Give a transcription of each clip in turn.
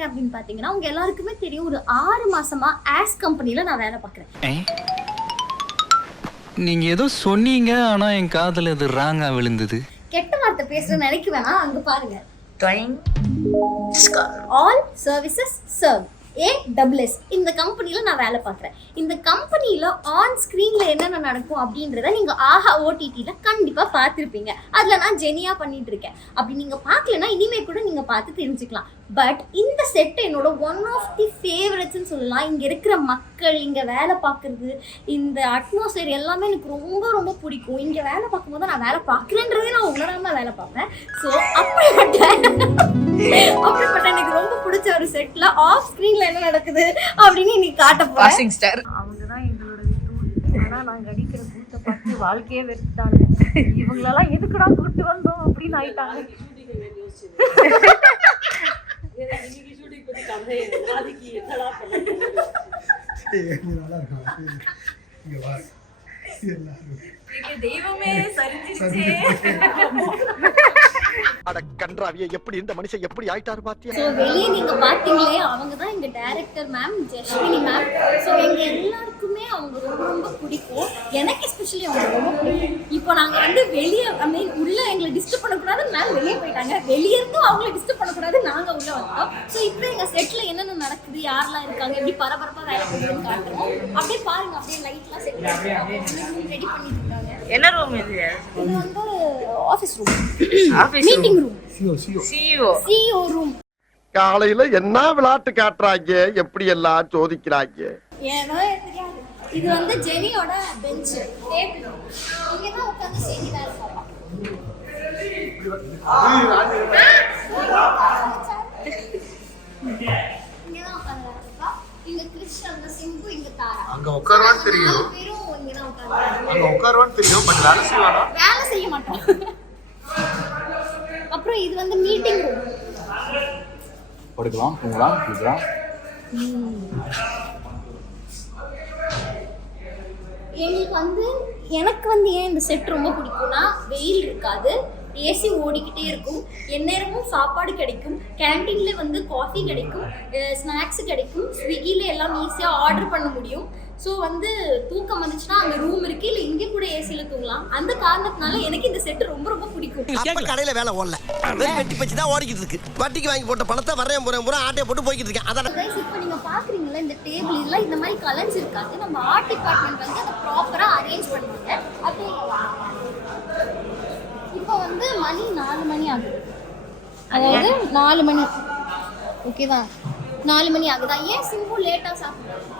இருக்கேன் அப்படின்னு பாத்தீங்கன்னா உங்க எல்லாருக்குமே தெரியும், ஒரு 6 மாசமா ஆஸ் கம்பெனில நான் வேலை பார்க்குறேன். நீங்க ஏதோ சொன்னீங்க, ஆனா என் காதுல இது ராங்கா விழுந்தது. கெட்ட வார்த்தை பேசுற நினைக்க வேணாம், அங்க பாருங்க. ஆல் சர்வீசஸ் சர்வ் ASS இந்த கம்பெனியில் நான் வேலை பார்க்குறேன். இந்த கம்பெனியில் ஆன் ஸ்க்ரீனில் என்னென்ன நடக்கும் அப்படின்றத நீங்கள் ஆஹா OTTயில் கண்டிப்பாக பார்த்துருப்பீங்க. அதில் நான் ஜெனியாக பண்ணிகிட்டு இருக்கேன். அப்படி நீங்கள் பார்க்கலன்னா இனிமேல் கூட நீங்கள் பார்த்து தெரிஞ்சுக்கலாம். பட் இந்த செட்டு என்னோட ஒன் ஆஃப் தி ஃபேவரட்ஸ்ன்னு சொல்லலாம். இங்கே இருக்கிற மக்கள், இங்கே வேலை பார்க்குறது, இந்த அட்மாஸ்பியர் எல்லாமே எனக்கு ரொம்ப ரொம்ப பிடிக்கும். இங்கே வேலை பார்க்கும்போது நான் வேலை பார்க்குறேன்றதே நான் உணராமல் வேலை பார்ப்பேன். ஸோ அப்படிப்பட்ட எனக்கு ரொம்ப பிடிச்ச ஒரு செட்டில் ஆஃப் ஸ்க்ரீனில் என்ன நடக்குது அப்படின்னு இன்னைக்கு காட்ட போறேன். அவங்க தான் எங்களோட விட்டு, ஆனா நாங்க அடிக்கிற கூட்ட பார்த்து வாழ்க்கையே வெறுத்தாங்க. இவங்களெல்லாம் எதுக்குடா கூட்டு வந்தோம் அப்படின்னு ஆயிட்டாங்க. தெய்வமே சரிஞ்சிருச்சு. எப்படி இந்த மனுஷன் எப்படி ஆயிட்டாரு பாத்தியா? சோ வெளிய நீங்க பாத்தீங்களே, அவங்க தான் எங்க டைரக்டர் மேம், ஜெஸ்வினி மேம். சோ எங்க எல்லாருக்குமே அவங்க ரொம்ப ரொம்ப பிடிக்கும். எனக்கு எஸ்பெஷலி அவங்க ரொம்ப பிடிக்கும். இப்போ நாங்க வந்து வெளிய உள்ள எங்களை டிஸ்டர்ப் பண்ணக்கூடாது, மேம் வெளியே போயிட்டாங்க. வெளியே இருந்தும் அவங்களை டிஸ்டர்ப் பண்ணக்கூடாது, நாங்க உள்ள வந்தோம். ஸோ இப்போ எங்க செட்ல என்னென்ன நடக்குது, யாரெல்லாம் இருக்காங்க, எப்படி பரபரப்பா வேலை பண்ணுறதுன்னு காட்டுறோம். அப்படியே பாருங்க, அப்படியே லைட்லாம் செட் பண்ணி ரெடி பண்ணிட்டு இருக்காங்க. என்ன ரூம் இது? இது வந்து office room, meeting room, CEO room. காலையில என்ன விளையாட்டு காட்டுறாங்க, எப்படி எல்லாம் சோதிக்கிறாங்க. ஏனோ தெரியாது. இது வந்து ஜெனியோட பெஞ்ச், டேபிள். இங்க தான் உட்கார்ந்து ஜெனி வேலை பார்ப்பா. இங்க தான் உட்கார்ந்து வேலை பார்ப்பா. இங்க கிருஷ்ணன், அங்க சிம்பு, இங்க தாரா. அங்க உட்காருவான்னு தெரியும். இங்க தான் உட்கார்ந்து. அங்க உட்காருவான்னு தெரியும், பட் வேலை செய்வானா? வேலை செய்ய மாட்டோம். அப்புறம் இது வந்து மீட்டிங் ரூம். படுக்கலாம், தூங்கலாம், குளிக்கலாம். எனக்கு வந்து ஏன் இந்த செட் ரொம்ப பிடிக்கும்னா, வெயில் இருக்காது, ஏசி ஓடிக்கிட்டே இருக்கும், எந்நேரமும் சாப்பாடு கிடைக்கும், கேன்டீன்ல வந்து காஃபி கிடைக்கும், ஸ்நாக்ஸ் கிடைக்கும், ஸ்விக்கில எல்லாம் ஈஸியாக ஆர்டர் பண்ண முடியும். ஸோ வந்து தூக்கம் வந்துச்சுன்னா அங்கே ரூம் இருக்கு, இல்லை இங்கே கூட ஏசியில் தூங்கலாம். அந்த காரணத்தினால எனக்கு இந்த செட் ரொம்ப ரொம்ப பிடிக்கும். அப்ப கடையில வேலை ஓடல, வெட்டி பச்சு தான் ஓடிக்கிட்டு இருக்கு. வட்டிக்கு வாங்கி போட்ட பணத்தை வரேன் போறேன் ஆட்டையை போட்டு போய்கிட்டு இருக்கேன். அதான் இப்போ நீங்க பாக்குறீங்களா, இந்த டேபிள் இதெல்லாம் இந்த மாதிரி கலன்ஸ் இருக்காது. நம்ம ஆர்ட் டிபார்ட்மெண்ட் வந்து அதை ப்ராப்பரா அரேஞ்ச் பண்ணுவாங்க. அப்படியே இப்போ வந்து மணி 4 மணி ஆகுது, அதாவது 4 மணி, ஓகேவா? 4 மணி ஆகுதா? ஏன் சிம்பிள் லேட்டா சாப்பிடுறாங்க?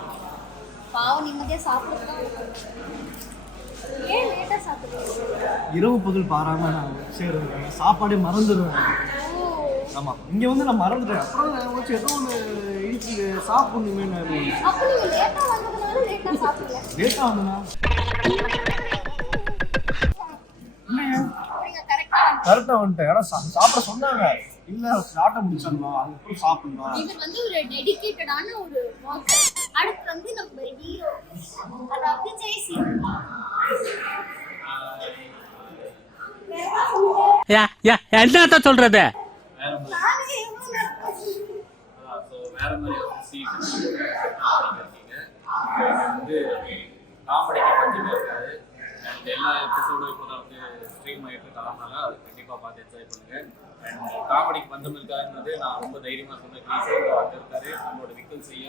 பாவம், நிம்மதியா சாப்பிடுறதுதான். ஏன் லேட்டா சாப்பிடுறீங்க? இரவு பகல் பாராம நான் சேருவேன், சாப்பாடே மறந்துடுவேன். ஆமா, இங்க வந்து நான் மறந்துட்டேன். அப்புறம் ஏதோ ஒன்று இடிச்சு சாப்பிடணுமே. அப்போ நீங்க லேட்டா வந்ததுனால லேட்டா சாப்பிடல. லேட்டா வந்தனா கரெக்டா வந்துட்டேன். ஏன்னா சாப்பிட சொன்னாங்க, இல்ல சாப்பிட முடிச்சிடலாம், அதுக்கப்புறம் சாப்பிடலாம். இது வந்து ஒரு டெடிகேட்டடான ஒரு வாக்கர். அடுத்து வந்து நம்ம ஹீரோ, அதாவது ஜெய்சி. என்னத்த சொல்றது? வேற மாதிரி ஒரு சீசன் வந்து காமெடிக்கு பஞ்சமே இருக்காது. அண்ட் எல்லா எபிசோடும் இப்போ தான் வந்து ஸ்ட்ரீம் ஆகிட்டு இருக்கிறதுனால அது கண்டிப்பாக பார்த்து என்ஜாய் பண்ணுங்க. அண்ட் காமெடிக்கு பஞ்சம் இருக்காதுன்றது நான் ரொம்ப தைரியமாக சொன்னேன். கிரீஸோ அங்கே இருக்காரு, நம்மளோட விக்கல் செய்ய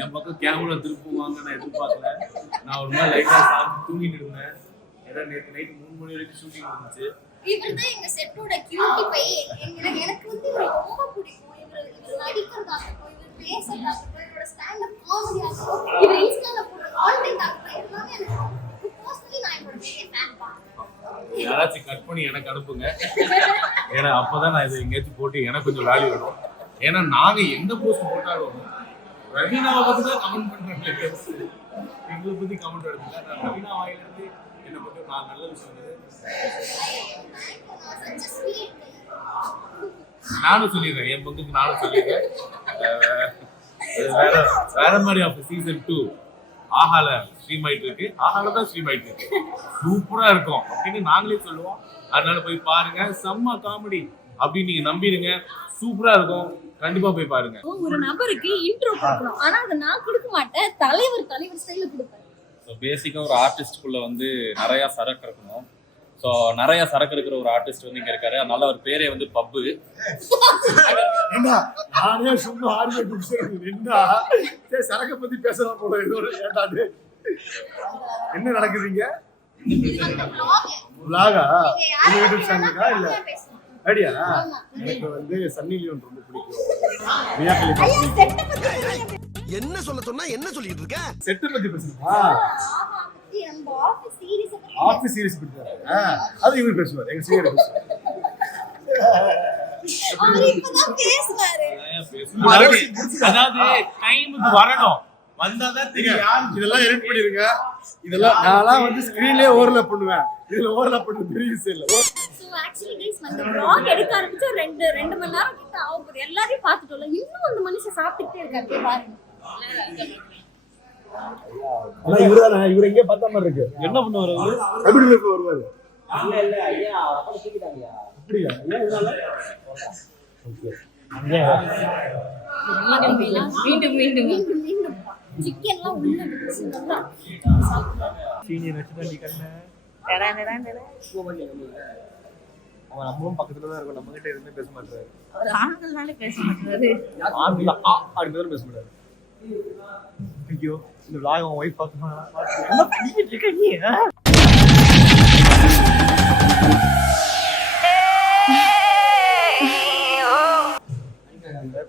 என் பக்கம் கேமரா திருப்புவாங்க நான் எதிர்பார்க்கல. நான் ஒரு நாள் லைட்டாக சாப்பிட்டு தூங்கிட்டு இருந்தேன். ஏன்னா நேற்று நைட்டு 3 மணி வரைக்கும் ஷூட்டிங் இருந்துச்சு. இவர்தான் எங்க செட்டோட கியூட்டி பை. எனக்கு வந்து ரொம்ப பிடிக்கும். இவர் நடிக்கிறதாகட்டும், இவர் பேசுறதாகட்டும், இவரோட ஸ்டாண்டப் காமெடி ஆகட்டும், இவர் இன்ஸ்டால போடுற கான்டென்ட் ஆகட்டும், எல்லாமே எனக்கு பர்சனலி நான் இவரோட பெரிய ஃபேன் தான். யாராச்சும் கட் பண்ணி எனக்கு அனுப்புங்க. ஏன்னா அப்பதான் நான் இதை எங்கேயாச்சும் போட்டு எனக்கு கொஞ்சம் வேல்யூ வரும். ஏன்னா நாங்க எந்த போஸ்ட் போட்டாலும் ரவீனாவை பத்தி தான் கமெண்ட் பண்றேன். எங்களை பத்தி கமெண்ட் எடுத்துல நான் ரவீனா வாயிலிருந்து என்னை பத்தி நான் நல்லது சொன்னது நானும் சொல்லிடுறேன். என் பங்குக்கு நானும் சொல்லிடுறேன். வேற மாதிரி ஆஃப் சீசன் 2 ஆஹால ஸ்ட்ரீம் ஆயிட்டு இருக்கு. ஆஹால தான் ஸ்ட்ரீம் ஆயிட்டு இருக்கு. சூப்பரா இருக்கும் அப்படின்னு நாங்களே சொல்லுவோம். அதனால போய் பாருங்க, செம்ம காமெடி. அப்படின்னு நீங்க நம்பிடுங்க. சூப்பரா இருக்கும், கண்டிப்பா போய் பாருங்க. ஒரு நபருக்கு இன்ட்ரோ கொடுக்கணும், ஆனா அதை நான் கொடுக்க மாட்டேன், தலைவர் ஸ்டைல கொடுப்பேன். ஸோ பேசிக்காக ஒரு ஆர்டிஸ்டுக்குள்ள வந்து நிறையா சரக்கு இருக்கணும். ஸோ நிறைய சரக்கு இருக்கிற ஒரு ஆர்டிஸ்ட் வந்து இங்கே இருக்காரு. அதனால அவர் பேரே வந்து பப்பு. நானே சும்மா சரக்கை பத்தி பேசலாம் போல. என்ன நடக்குதுங்க? விளாகா யூடியூப் சேனலுக்கா இல்ல ஐடியா? எனக்கு வந்து சன்னி லியோன் ரொம்ப பிடிக்கும். ரியா கலிஃபா என்ன சொல்ல சொன்னா என்ன சொல்லிட்டு இருக்க? செட் பத்தி பேசுறா. ஆஃபீஸ் சீரிஸ் பத்தி அது இவர் பேசுவார். எங்க சீரியல் பேசுவார். அதாவது டைமுக்கு வரணும், வந்தாதான் தெரியும் யாரு. இதெல்லாம் எடிட் பண்ணிருங்க. இதெல்லாம் நான்லாம் வந்து ஸ்கிரீன்லயே ஓவர்லாப் பண்ணுவேன். இதுல ஓவர்லாப் பண்ண பெரிய விஷயம் இல்ல. So actually guys, வந்து vlog எடுக்க ஆரம்பிச்சு 2 மணி நேரம் கிட்ட ஆகுது. எல்லாரையும் பார்த்துட்டோம்ல, இன்னும் அந்த மனுஷன் சாப்பிட்டுட்டே இருக்காரு பாருங்க. ஆனா இவரு எங்க பார்த்த மாதிரி இருக்கு. என்ன பண்ணுவாரு அவரு? எப்படி வருவாரு? இல்ல ஐயா அப்ப தூக்கிட்டாங்கயா. அப்படியா? ஏன் இதனால? ஓகே. மீண்டும் சிக்கன்லாம் உள்ள வச்சு நல்லா சீனியர் வச்சுதான் நீ கண்ணு. அவன் நம்மளும் பக்கத்துல தான் இருக்கும். நம்ம கிட்ட இருந்து பேச மாட்டாரு. அவர் ஆண்கள்னால பேச மாட்டாரு. ஆண்களா அப்படி பேச மாட்டாரு. ஐயோ இந்த vlog அவன் வைஃப் பார்த்தா என்ன பண்ணிட்டு இருக்க நீ?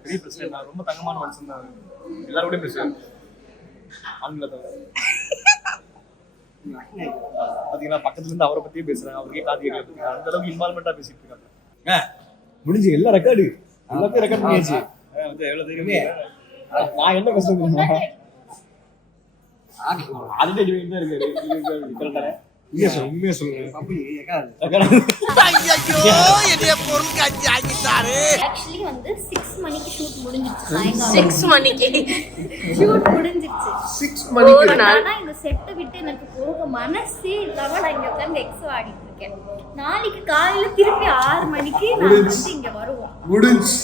பெரிய பிரச்சனை. நான் ரொம்ப தங்கமான மனுஷன் தான். எல்லாரும் கூட பேசுவேன். ஆண்களை தவிர. பாத்தீங்கன்னா பக்கத்துல இருந்து அவரை பத்தியே பேசுறாங்க. அவருக்கே காது கேட்கறதுக்கு அந்த அளவுக்கு இன்வால்மெண்டா பேசிட்டு இருக்காங்க. முடிஞ்சு எல்லாம் ரெக்கார்டு எல்லாத்தையும் ரெக்கார்ட் பண்ணியாச்சு. எவ்வளவு தெரியுமே. நான் என்ன பேசுறேன்? அதுல தான் இருக்காரு. உண்மையா சொல்லுங்க. என்னைய பொருள் காட்சி ஆகிட்டாரு. ஆக்சுவலி வந்து 6 மணிக்கு ஷூட் முடிஞ்சிருச்சு. சாயங்காலம் 6 மணிக்கு ஷூட் முடிஞ்சிருச்சு. 6 மணிக்கு. ஆனா இந்த செட்டை விட்டு எனக்கு போக மனசே இல்லாம நான் இங்க உட்கார்ந்து எக்ஸோ ஆடிட்டு இருக்கேன். நாளைக்கு காலையில திருப்பி 6 மணிக்கு நான் வந்து இங்க வருவோம். முடிஞ்சு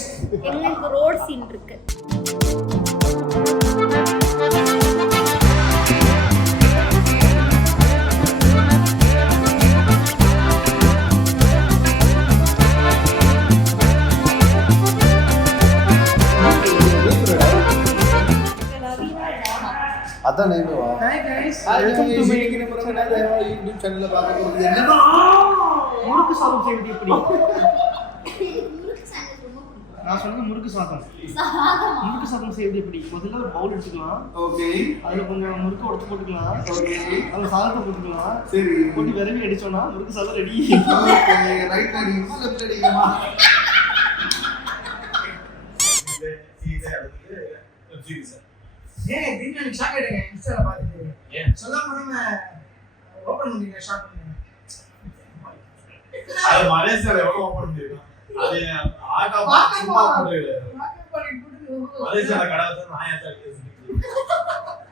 எங்களுக்கு ரோட் சீன் இருக்கு. அதான் நேமுவா. Hi guys, welcome to my YouTube சேனல்ல பார்க்க போறது என்னன்னா முறுக்கு சாதம் செய்வது எப்படி? நான் சொன்ன முறுக்கு சாதம். முறுக்கு சாதம் செய்வது எப்படி? முதல்ல ஒரு பவுல் எடுத்துக்கலாம். ஓகே. அதுல கொஞ்சம் முறுக்கு உடைச்சு போட்டுக்கலாம். ஓகே. அதுல சாதத்தை போட்டுக்கலாம். சரி. போட்டு விரவி அடிச்சோம்னா முறுக்கு சாதம் ரெடி. ஓகே. ரைட் அடிக்குமா லெஃப்ட் அடிக்குமா? ஏய் திடீர்னு ஷாக் ஆயிடுங்க. இன்ஸ்டால பாத்துட்டு ஏன் சொல்லாம நம்ம ஓபன் பண்ணீங்க ஷாக் பண்ணீங்க. அது மலேசியால எவ்வளவு ஓபன் பண்ணிருக்கான். அது ஆகா சும்மா போடுறது. மலேசியால கடை வச்சா நான் ஏன் சார் கேக்குறேன்.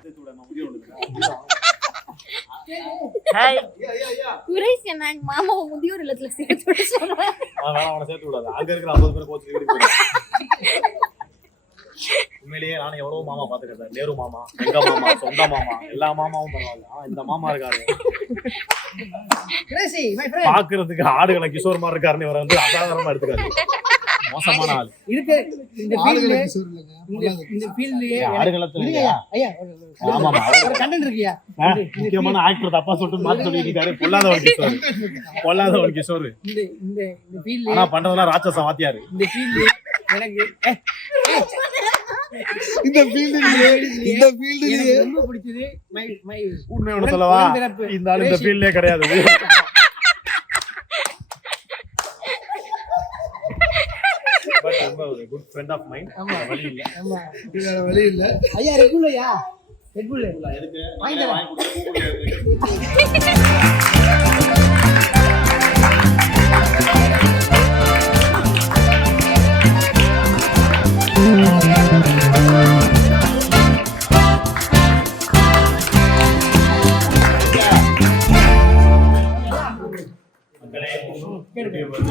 இதுட நான் முடிய விடுறேன். ஹாய் குரேஷ் நாங்க மாமா முதியோர் இல்லத்துல சேர்த்து விட சொல்றேன். அவனை சேர்த்து விடாத. அங்க இருக்கிற 50 பேர் கோச்சு வீட்டுக்கு போறாங்க. உண்மையிலேயே நானும் எவ்வளவு மாமா பாத்துக்கிறேன். நேரு மாமா, எங்க மாமா, சொந்த மாமா, எல்லா மாமாவும் பரவாயில்ல. ஆனா இந்த மாமா இருக்காரு பாக்குறதுக்கு ஆடுகளை கிஷோர் மாதிரி இருக்காருன்னு இவரை வந்து அசாதாரணமா எடுத்துக்காரு. மோசமான ஆள் இருக்கு. இந்த ஃபீல்ட்லயே ஆடுகளத்துல ஆமா ஒரு கண்டென்ட் இருக்குயா. முக்கியமான ஆக்டர் தப்பா சொல்லிட்டு மாத்தி சொல்லிருக்காரு. பொல்லாதவன் கிஷோர், பொல்லாதவன் கிஷோர். இந்த ஃபீல்ட்ல ஆனா பண்றதெல்லாம் ராட்சசம் வாத்தியாரு. இந்த ஃபீல்ட்ல எனக்கு இந்த ஃபீல்டுலயே ரொம்ப பிடிச்சது மை உண்மை ஒண்ணு சொல்லவா, இந்த ஆளு இந்த ஃபீல்ட்லயே கிடையாது. பட் ரொம்ப ஒரு குட் ஃப்ரெண்ட் ஆஃப் மைண்ட். ஆமா வழி இல்ல. ஆமா வழி இல்ல ஐயா. ரெகுலர்யா ரெகுலர் எதுக்கு வாங்கி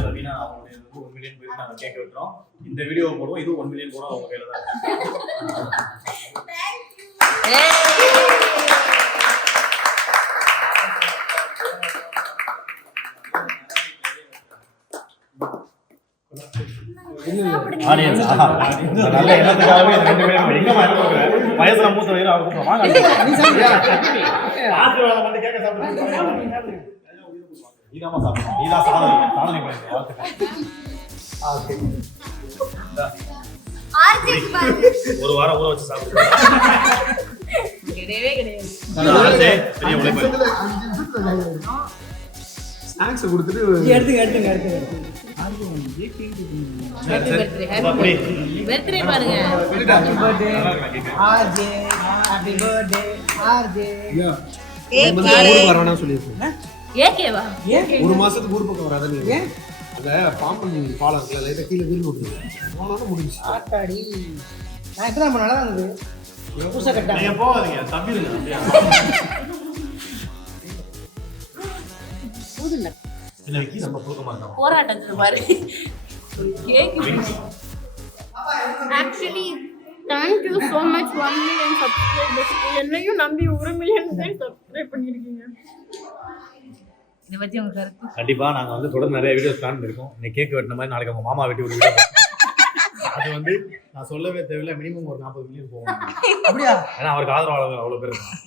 ரவீனா அவங்களுடைய 1 மில்லியன் பேர் நாங்கள் கேட்க விட்டுறோம். இந்த வீடியோவை போடுவோம். இது 1 மில்லியன் கூட அவங்க கையில் தான் ஆடியன்ஸ். நல்ல எண்ணத்துக்காகவே இந்த 2 பேரும் எங்கம்மா இருக்க வயசுல மூத்த வயிறு அவங்க ஆசீர்வாதம் வந்து கேட்க சாப்பிடுங்க. நீதாம்மா சாப்பிடுங்க. நீதான் சாதனை பண்ணுங்க. ஓகே. ஒரு வாரம் ஊற வச்சு சாப்பிடுங்க. கிடையவே கிடையாது. பெரிய உழைப்பு. ஸ்நாக்ஸ் கொடுத்துட்டு பர்த்டே பாருங்க. ஏகேவா ஒரு மாசத்துக்கு ஊர் பக்கம் வராத நீங்க அந்த பாம்பன் பாலம் இருக்குல்ல லைட்டா கீழே வீடு போட்டுருங்க போனோட முடிஞ்சு ஆட்டாடி நான் எத்தனை மணி நல்லா இருந்தது புதுசா கட்டா நீங்க போகாதீங்க தம்பிருங்க. இன்னைக்கு நம்ம தூக்கமா இருக்கோம். போராட்டத்துல பாரு. Actually thank you so much 1 million subscribers. என்னையும் நம்பி 1 மில்லியன் பேர் சப்ஸ்கிரைப் பண்ணிருக்கீங்க. இதை பத்தி உங்க கருத்து? கண்டிப்பா நாங்க வந்து தொடர்ந்து நிறைய வீடியோஸ் பிளான் பண்ணிருக்கோம். இன்னைக்கு கேக் வெட்டின மாதிரி நாளைக்கு அவங்க மாமா வெட்டி விடுவோம். அது வந்து நான் சொல்லவே தேவையில்லை. மினிமம் ஒரு 40 மில்லியன் போகும். அப்படியா? ஏன்னா அவருக்கு ஆதரவாளர்கள் அவ்வளவு பேர் இருக்காங்க.